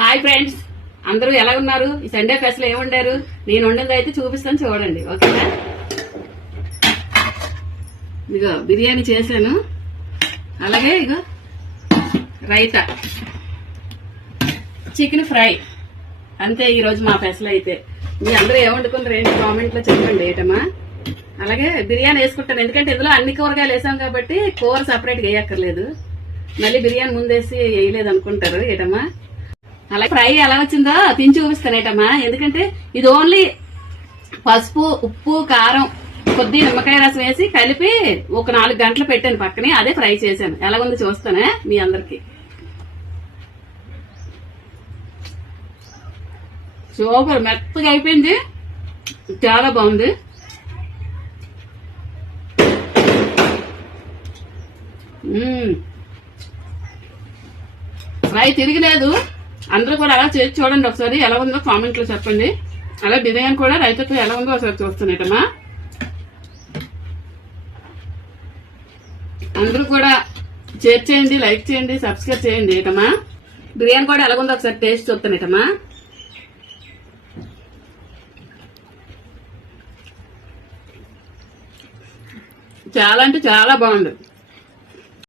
Hi friends, అందరూ ఎలా ఉన్నారు? ఈ సండే ఫెస్ట్లో ఏం వండారు? నేను వండింది అయితే చూపిస్తాను, చూడండి. ఓకేనా? ఇగో బిర్యానీ చేశాను, అలాగే ఇగో రైతా, చికెన్ ఫ్రై. అంతే ఈరోజు మా ఫెస్ట్లో అయితే. మీ అందరూ ఏం వండుకున్నారు ఏంటి కామెంట్లో చెప్పండి. ఏటమ్మా అలాగే బిర్యానీ వేసుకుంటాను, ఎందుకంటే ఇందులో అన్ని కూరగాయలు వేసాం కాబట్టి కూర సపరేట్గా వేయక్కర్లేదు. మళ్ళీ బిర్యానీ ముందేసి వేయలేదు అనుకుంటారు. ఏటమ్మా అలా ఫ్రై ఎలా వచ్చిందో తిని చూపిస్తాను. ఏటమ్మా ఎందుకంటే ఇది ఓన్లీ పసుపు, ఉప్పు, కారం, కొద్ది నిమ్మకాయ రసం వేసి కలిపి ఒక 4 గంటలు పెట్టాను పక్కనే. అదే ఫ్రై చేశాను. ఎలాగుందో చూస్తానే మీ అందరికి. సూపర్, మెత్తగా అయిపోయింది, చాలా బాగుంది. ఫ్రై తిరిగిలేదు. అందరూ కూడా అలా చేసి చూడండి ఒకసారి, ఎలా ఉందో కామెంట్ లో చెప్పండి. అలా బిర్యానీ కూడా రైతుతో ఎలా ఉందో ఒకసారి చూస్తున్నాయటమ్మా. అందరూ కూడా షేర్ చేయండి, లైక్ చేయండి, సబ్స్క్రైబ్ చేయండి. ఏటమ్మా బిర్యానీ కూడా ఎలా ఉందో ఒకసారి టేస్ట్ చూస్తానేటమ్మా. చాలా అంటే చాలా బాగుంది.